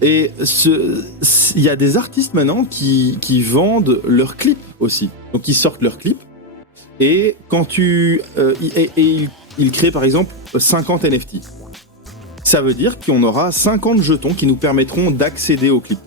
Et il y a des artistes maintenant qui vendent leurs clips aussi. Donc ils sortent leurs clips et quand ils créent par exemple 50 NFT. Ça veut dire qu'on aura 50 jetons qui nous permettront d'accéder au clip.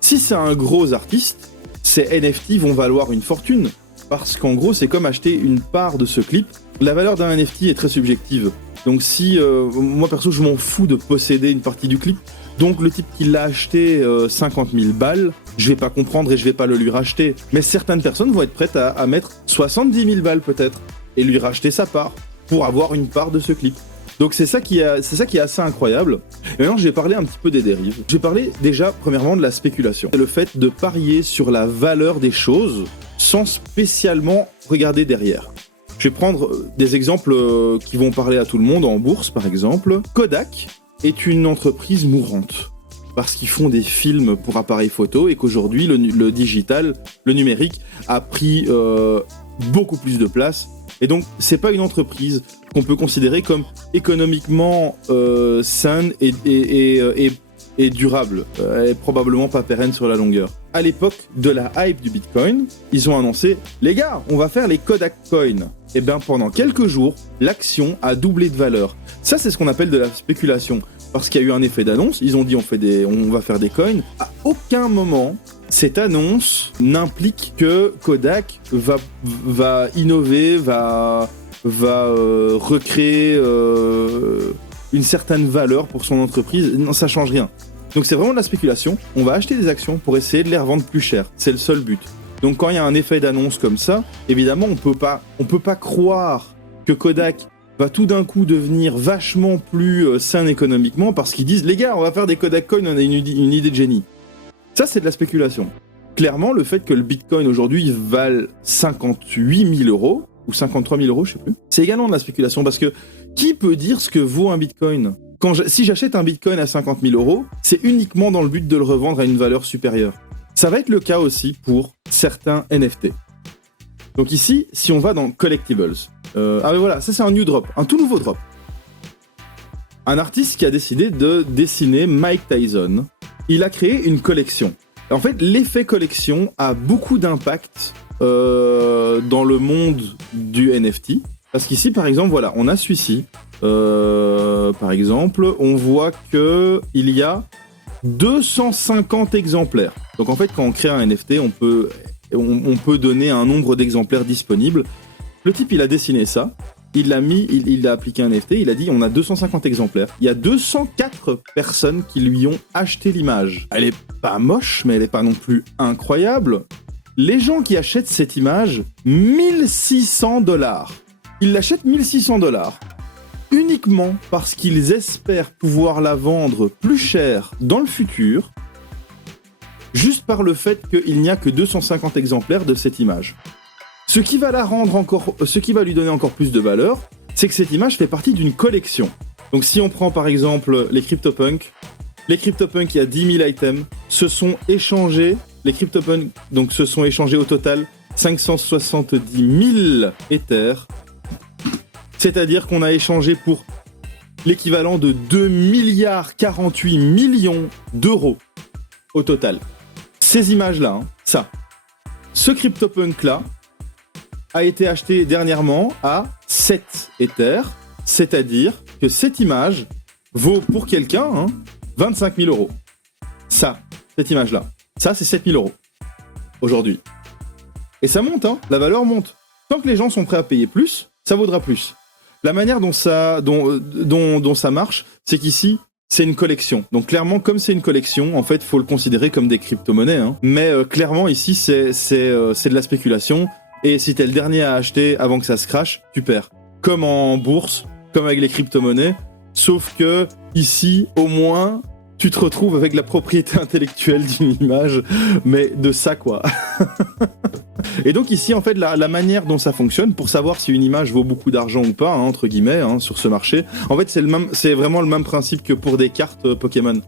Si c'est un gros artiste, ces NFT vont valoir une fortune parce qu'en gros c'est comme acheter une part de ce clip. La valeur d'un NFT est très subjective. Donc si moi perso je m'en fous de posséder une partie du clip. Donc le type qui l'a acheté 50 000 balles, je vais pas comprendre et je vais pas le lui racheter. Mais certaines personnes vont être prêtes à mettre 70 000 balles peut-être et lui racheter sa part pour avoir une part de ce clip. Donc c'est ça qui est assez incroyable. Et maintenant je vais parler un petit peu des dérives. Je vais parler déjà premièrement de la spéculation. C'est le fait de parier sur la valeur des choses sans spécialement regarder derrière. Je vais prendre des exemples qui vont parler à tout le monde en bourse par exemple. Kodak est une entreprise mourante parce qu'ils font des films pour appareils photo et qu'aujourd'hui le digital, le numérique a pris beaucoup plus de place et donc c'est pas une entreprise qu'on peut considérer comme économiquement saine et durable. Elle est probablement pas pérenne sur la longueur. À l'époque de la hype du Bitcoin, ils ont annoncé « Les gars, on va faire les Kodak Coins ». Et bien pendant quelques jours, l'action a doublé de valeur. Ça, c'est ce qu'on appelle de la spéculation. Parce qu'il y a eu un effet d'annonce, ils ont dit on va faire des coins. À aucun moment, cette annonce n'implique que Kodak va innover, va recréer une certaine valeur pour son entreprise. Non, ça change rien. Donc c'est vraiment de la spéculation. On va acheter des actions pour essayer de les revendre plus cher. C'est le seul but. Donc quand il y a un effet d'annonce comme ça, évidemment, on peut pas croire que Kodak va tout d'un coup devenir vachement plus sain économiquement parce qu'ils disent « Les gars, on va faire des Kodak Coins, on a une idée de génie ». Ça, c'est de la spéculation. Clairement, le fait que le Bitcoin aujourd'hui vale 58 000 euros, ou 53 000 euros, je sais plus, c'est également de la spéculation parce que qui peut dire ce que vaut un Bitcoin ? Si j'achète un Bitcoin à 50 000 euros, c'est uniquement dans le but de le revendre à une valeur supérieure. Ça va être le cas aussi pour certains NFT. Donc ici, si on va dans Collectibles, mais voilà, ça c'est un new drop, un tout nouveau drop. Un artiste qui a décidé de dessiner Mike Tyson, il a créé une collection. En fait, l'effet collection a beaucoup d'impact dans le monde du NFT. Parce qu'ici, par exemple, voilà, on a celui-ci. Par exemple, on voit qu'il y a 250 exemplaires. Donc en fait, quand on crée un NFT, on peut donner un nombre d'exemplaires disponibles. Le type, il a dessiné ça, il a appliqué un NFT, il a dit on a 250 exemplaires. Il y a 204 personnes qui lui ont acheté l'image. Elle est pas moche, mais elle est pas non plus incroyable. Les gens qui achètent cette image, 1600 $. Ils l'achètent 1600 $. Uniquement parce qu'ils espèrent pouvoir la vendre plus cher dans le futur, juste par le fait qu'il n'y a que 250 exemplaires de cette image. Ce qui va lui donner encore plus de valeur, c'est que cette image fait partie d'une collection. Donc si on prend par exemple les CryptoPunks, il y a 10 000 items, se sont échangés au total 570 000 Ethers, c'est-à-dire qu'on a échangé pour l'équivalent de 2,48 milliards d'euros au total. Ces images-là, ce CryptoPunk-là, a été acheté dernièrement à 7 Ethers, c'est-à-dire que cette image vaut pour quelqu'un 25 000 euros. Cette image-là, c'est 7 000 euros aujourd'hui. Et ça monte, la valeur monte. Tant que les gens sont prêts à payer plus, ça vaudra plus. La manière dont ça marche, c'est qu'ici, c'est une collection. Donc clairement, comme c'est une collection, en fait, il faut le considérer comme des crypto-monnaies. Mais clairement, ici, c'est de la spéculation. Et si t'es le dernier à acheter avant que ça se crache, tu perds. Comme en bourse, comme avec les crypto-monnaies. Sauf que ici, au moins, tu te retrouves avec la propriété intellectuelle d'une image, mais de ça, quoi. Et donc ici, en fait, la manière dont ça fonctionne, pour savoir si une image vaut beaucoup d'argent ou pas, entre guillemets, sur ce marché, en fait, c'est vraiment le même principe que pour des cartes Pokémon.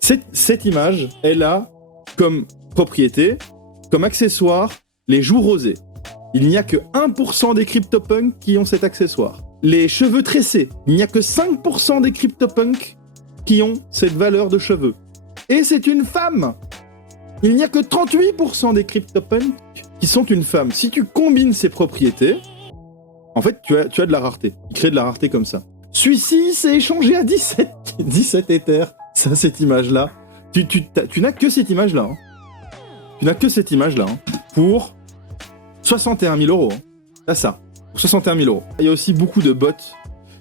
Cette image, elle a comme propriété, comme accessoire, les joues rosées. Il n'y a que 1% des CryptoPunks qui ont cet accessoire. Les cheveux tressés, il n'y a que 5% des CryptoPunks qui ont cette valeur de cheveux. Et c'est une femme. Il n'y a que 38% des CryptoPunks qui sont une femme. Si tu combines ces propriétés, en fait, tu as de la rareté. Il crée de la rareté comme ça. Celui-ci s'est échangé à 17 Ethers. Ça, cette image-là. Tu n'as que cette image-là. Hein. Tu n'as que cette image-là. Hein. Pour 61 000 euros. Hein. Là, ça. Pour 61 000 euros. Il y a aussi beaucoup de bots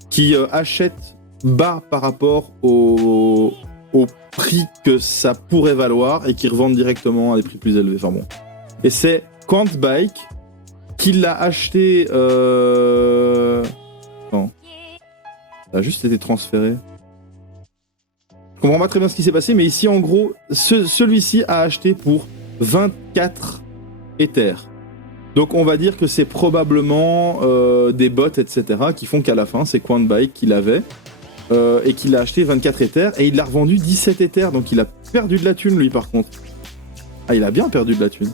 qui achètent bas par rapport au prix que ça pourrait valoir et qui revendent directement à des prix plus élevés. Enfin bon. Et c'est QuantBike qui l'a acheté... Non. Ça a juste été transféré. Je comprends pas très bien ce qui s'est passé, mais ici, en gros, celui-ci a acheté pour 24 Ethers. Donc on va dire que c'est probablement des bots, etc., qui font qu'à la fin, c'est QuantBike qui l'avait. Et qu'il a acheté 24 Ethers et il l'a revendu 17 Ethers, donc il a perdu de la thune lui par contre. Ah, il a bien perdu de la thune.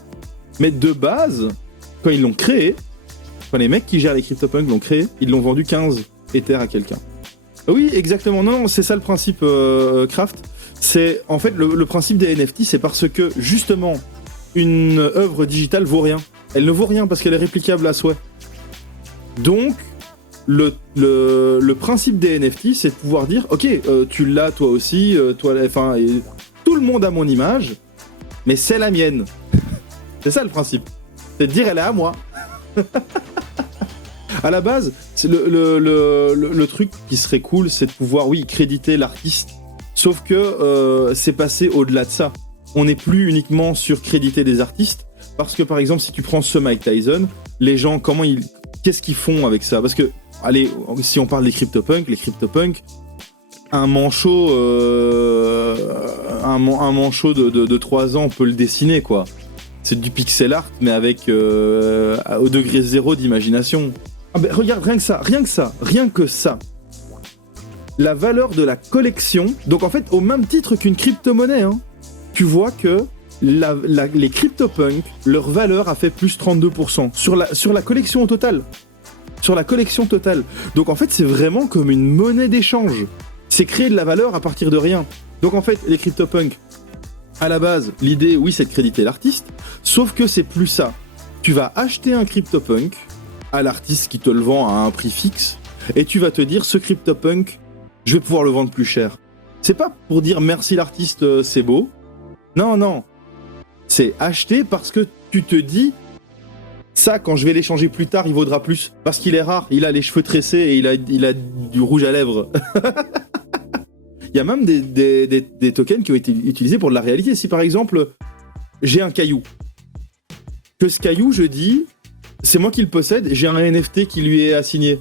Mais de base, quand ils l'ont créé, quand les mecs qui gèrent les CryptoPunks l'ont créé, ils l'ont vendu 15 Ethers à quelqu'un. Oui, exactement, non, c'est ça le principe Craft. C'est en fait le principe des NFT, c'est parce que justement une œuvre digitale vaut rien. Elle ne vaut rien parce qu'elle est réplicable à souhait. Donc le principe des NFT, c'est de pouvoir dire, ok, tu l'as toi aussi, enfin, tout le monde a mon image, mais c'est la mienne. C'est ça le principe. C'est de dire, elle est à moi. À la base, c'est le truc qui serait cool, c'est de pouvoir, oui, créditer l'artiste. Sauf que c'est passé au-delà de ça. On n'est plus uniquement sur créditer des artistes, parce que par exemple, si tu prends ce Mike Tyson, les gens, qu'est-ce qu'ils font avec ça? Parce que allez, si on parle des CryptoPunks, un manchot, un manchot de 3 ans peut le dessiner, quoi. C'est du pixel art, mais avec au degré 0 d'imagination. Ah ben, regarde, rien que ça. La valeur de la collection, donc en fait, au même titre qu'une crypto-monnaie, hein, tu vois que les CryptoPunks, leur valeur a fait plus 32% sur la collection au total. Sur la collection totale. Donc en fait, c'est vraiment comme une monnaie d'échange. C'est créer de la valeur à partir de rien. Donc en fait, les CryptoPunks, à la base, l'idée, oui, c'est de créditer l'artiste, sauf que c'est plus ça. Tu vas acheter un CryptoPunk à l'artiste qui te le vend à un prix fixe, et tu vas te dire, ce CryptoPunk, je vais pouvoir le vendre plus cher. C'est pas pour dire merci l'artiste, c'est beau. Non. C'est acheter parce que tu te dis, ça, quand je vais l'échanger plus tard, il vaudra plus. Parce qu'il est rare, il a les cheveux tressés et il a du rouge à lèvres. Il y a même des tokens qui ont été utilisés pour de la réalité. Si par exemple, j'ai un caillou, que ce caillou, je dis, c'est moi qui le possède, j'ai un NFT qui lui est assigné.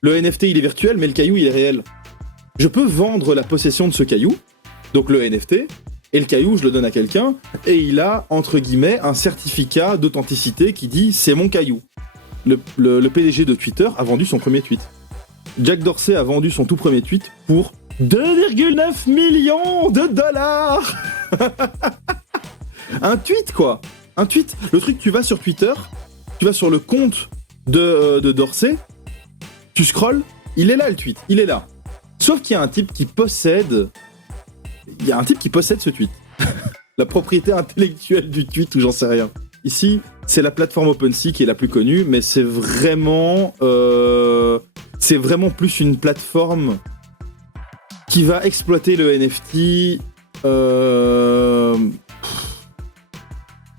Le NFT, il est virtuel, mais le caillou, il est réel. Je peux vendre la possession de ce caillou, donc le NFT, et le caillou, je le donne à quelqu'un, et il a, entre guillemets, un certificat d'authenticité qui dit « c'est mon caillou ». Le PDG de Twitter a vendu son premier tweet. Jack Dorsey a vendu son tout premier tweet pour 2,9 millions de dollars. Un tweet, quoi. Un tweet. Le truc, tu vas sur Twitter, tu vas sur le compte de Dorsey, tu scrolles, il est là le tweet, il est là. Sauf qu'il y a un type qui possède... Il y a un type qui possède ce tweet. La propriété intellectuelle du tweet ou j'en sais rien. Ici, c'est la plateforme OpenSea qui est la plus connue, mais c'est vraiment plus une plateforme qui va exploiter le NFT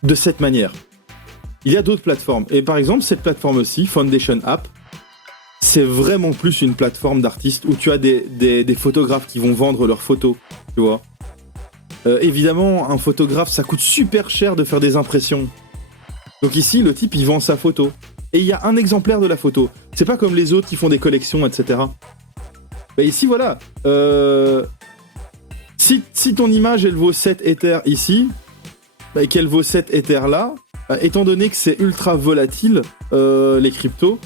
de cette manière. Il y a d'autres plateformes. Et par exemple, cette plateforme aussi, Foundation App, c'est vraiment plus une plateforme d'artistes où tu as des photographes qui vont vendre leurs photos, tu vois. Évidemment, un photographe, ça coûte super cher de faire des impressions. Donc ici, le type, il vend sa photo. Et il y a un exemplaire de la photo. C'est pas comme les autres qui font des collections, etc. Bah ici, voilà. Si ton image, elle vaut 7 Ethers ici, bah, et qu'elle vaut 7 Ethers là, bah, étant donné que c'est ultra volatile, les cryptos,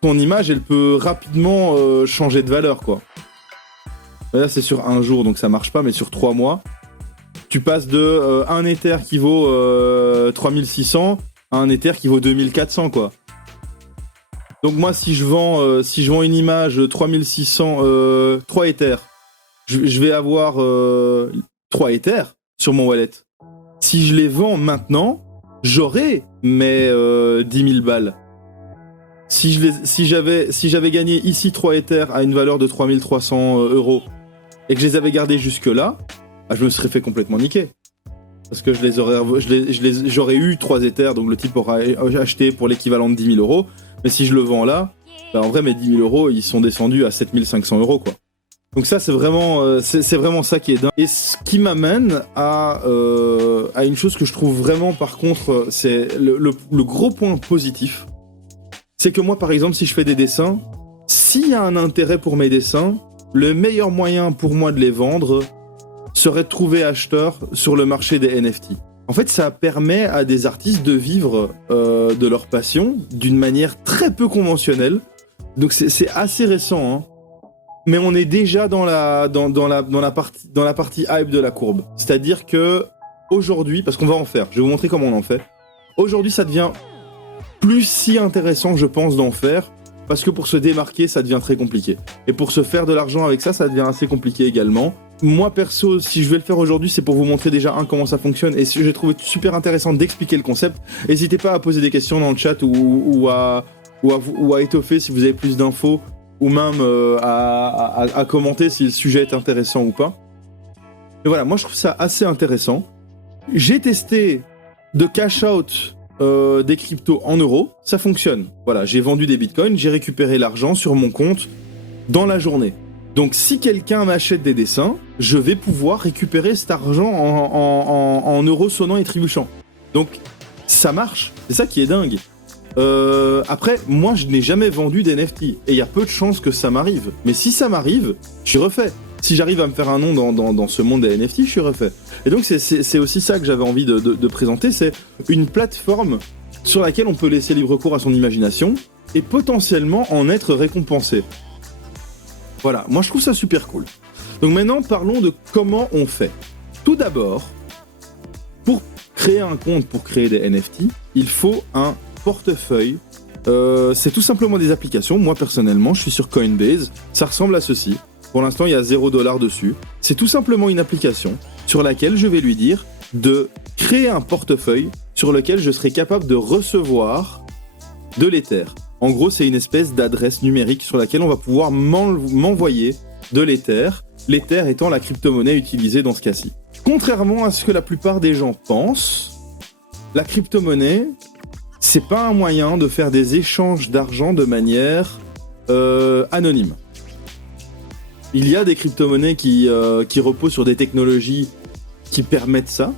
ton image, elle peut rapidement changer de valeur, quoi. Là, c'est sur un jour, donc ça marche pas, mais sur 3 mois, tu passes de 1 Ether qui vaut 3600 à un Ether qui vaut 2400, quoi. Donc moi, si je vends une image 3600, 3 Ethers, je vais avoir 3 Ethers sur mon wallet. Si je les vends maintenant, j'aurai mes 10 000 balles. Si j'avais gagné ici 3 Ethers à une valeur de 3300 € et que je les avais gardés jusque-là, je me serais fait complètement niquer. Parce que j'aurais eu 3 Ethers, donc le type aura acheté pour l'équivalent de 10 000 €. Mais si je le vends là, en vrai, mes 10 000 €, ils sont descendus à 7 500 € quoi. Donc ça, c'est vraiment ça qui est dingue. Et ce qui m'amène à une chose que je trouve vraiment, par contre, c'est le gros point positif. C'est que moi, par exemple, si je fais des dessins, s'il y a un intérêt pour mes dessins, le meilleur moyen pour moi de les vendre serait de trouver acheteur sur le marché des NFT. En fait, ça permet à des artistes de vivre de leur passion d'une manière très peu conventionnelle. Donc c'est assez récent, hein. Mais on est déjà dans la partie hype de la courbe. C'est-à-dire que aujourd'hui, parce qu'on va en faire, je vais vous montrer comment on en fait. Aujourd'hui, ça devient plus si intéressant, je pense, d'en faire, parce que pour se démarquer, ça devient très compliqué. Et pour se faire de l'argent avec ça, ça devient assez compliqué également. Moi, perso, si je vais le faire aujourd'hui, c'est pour vous montrer déjà, comment ça fonctionne, et j'ai trouvé super intéressant d'expliquer le concept. N'hésitez pas à poser des questions dans le chat ou à étoffer si vous avez plus d'infos, ou même à commenter si le sujet est intéressant ou pas. Mais voilà, moi je trouve ça assez intéressant. J'ai testé de cash out des cryptos en euros, ça fonctionne. Voilà, j'ai vendu des bitcoins, j'ai récupéré l'argent sur mon compte dans la journée. Donc si quelqu'un m'achète des dessins, je vais pouvoir récupérer cet argent en euros sonnants et trébuchants. Donc ça marche, c'est ça qui est dingue. Après, moi je n'ai jamais vendu d'NFT et il y a peu de chances que ça m'arrive. Mais si ça m'arrive, je suis refait. Si j'arrive à me faire un nom dans ce monde des NFT, je suis refait. Et donc c'est aussi ça que j'avais envie de présenter, c'est une plateforme sur laquelle on peut laisser libre cours à son imagination et potentiellement en être récompensé. Voilà, moi je trouve ça super cool. Donc maintenant parlons de comment on fait. Tout d'abord, pour créer un compte, pour créer des NFT, il faut un portefeuille. C'est tout simplement des applications. Moi personnellement, je suis sur Coinbase. Ça ressemble à ceci. Pour l'instant, il y a $0 dessus. C'est tout simplement une application sur laquelle je vais lui dire de créer un portefeuille sur lequel je serai capable de recevoir de l'Ether. En gros, c'est une espèce d'adresse numérique sur laquelle on va pouvoir m'envoyer de l'Ether, l'Ether étant la crypto-monnaie utilisée dans ce cas-ci. Contrairement à ce que la plupart des gens pensent, la crypto-monnaie, c'est pas un moyen de faire des échanges d'argent de manière anonyme. Il y a des crypto-monnaies qui reposent sur des technologies qui permettent ça.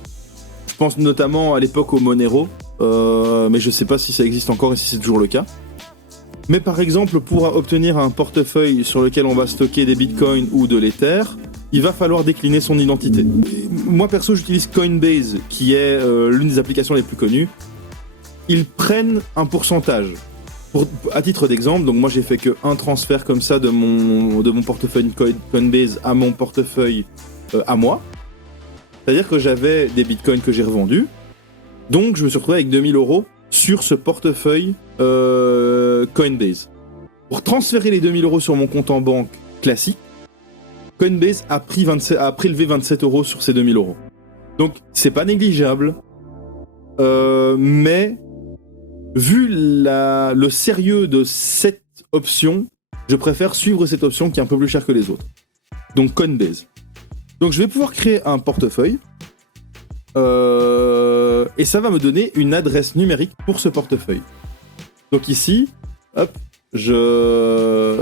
Je pense notamment à l'époque au Monero, mais je sais pas si ça existe encore et si c'est toujours le cas. Mais par exemple, pour obtenir un portefeuille sur lequel on va stocker des bitcoins ou de l'Ether, il va falloir décliner son identité. Moi perso, j'utilise Coinbase, qui est l'une des applications les plus connues. Ils prennent un pourcentage. À titre d'exemple, donc moi j'ai fait qu'un transfert comme ça de mon portefeuille Coinbase à mon portefeuille à moi. C'est-à-dire que j'avais des bitcoins que j'ai revendus. Donc je me suis retrouvé avec 2000 € sur ce portefeuille Coinbase. Pour transférer les 2000 € sur mon compte en banque classique, Coinbase a prélevé 27 € sur ces 2000 €. Donc c'est pas négligeable, mais vu le sérieux de cette option, je préfère suivre cette option qui est un peu plus chère que les autres. Donc Coinbase. Donc je vais pouvoir créer un portefeuille et ça va me donner une adresse numérique pour ce portefeuille. Donc ici, hop, je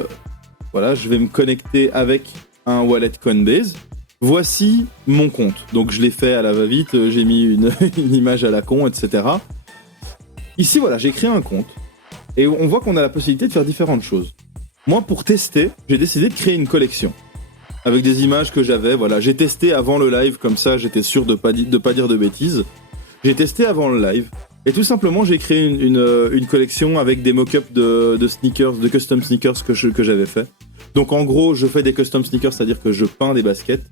vais me connecter avec un wallet Coinbase. Voici mon compte. Donc je l'ai fait à la va-vite, j'ai mis une image à la con, etc. Ici, voilà, j'ai créé un compte et on voit qu'on a la possibilité de faire différentes choses. Moi, pour tester, j'ai décidé de créer une collection avec des images que j'avais. Voilà, j'ai testé avant le live, comme ça, j'étais sûr de pas dire de bêtises. J'ai testé avant le live et tout simplement, j'ai créé une collection avec des mock-ups de sneakers, de custom sneakers que j'avais fait. Donc, en gros, je fais des custom sneakers, c'est-à-dire que je peins des baskets.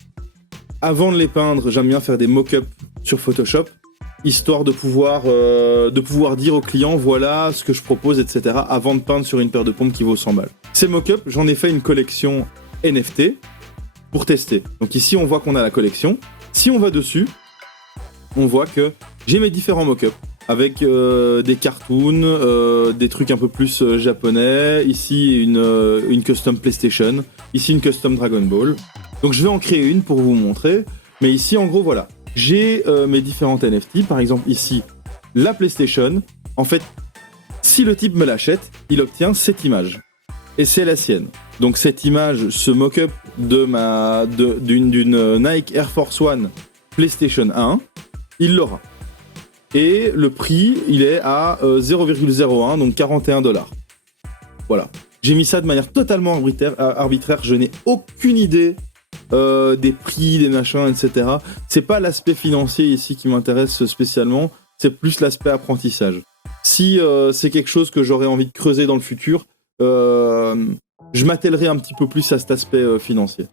Avant de les peindre, j'aime bien faire des mock-ups sur Photoshop, histoire de pouvoir dire au client voilà ce que je propose, etc. avant de peindre sur une paire de pompes qui vaut 100 balles. Ces mock-ups, j'en ai fait une collection NFT pour tester. Donc ici, on voit qu'on a la collection. Si on va dessus, on voit que j'ai mes différents mock-ups avec des cartoons, des trucs un peu plus japonais. Ici, une custom PlayStation. Ici, une custom Dragon Ball. Donc, je vais en créer une pour vous montrer. Mais ici, en gros, voilà. J'ai mes différentes NFT. Par exemple, ici, la PlayStation. En fait, si le type me l'achète, il obtient cette image. Et c'est la sienne. Donc, cette image, ce mock-up d'une Nike Air Force One PlayStation 1, il l'aura. Et le prix, il est à 0,01, donc $41. Voilà. J'ai mis ça de manière totalement arbitraire. Je n'ai aucune idée des prix, des machins, etc. C'est pas l'aspect financier ici qui m'intéresse spécialement, c'est plus l'aspect apprentissage. Si c'est quelque chose que j'aurais envie de creuser dans le futur, je m'attellerai un petit peu plus à cet aspect financier.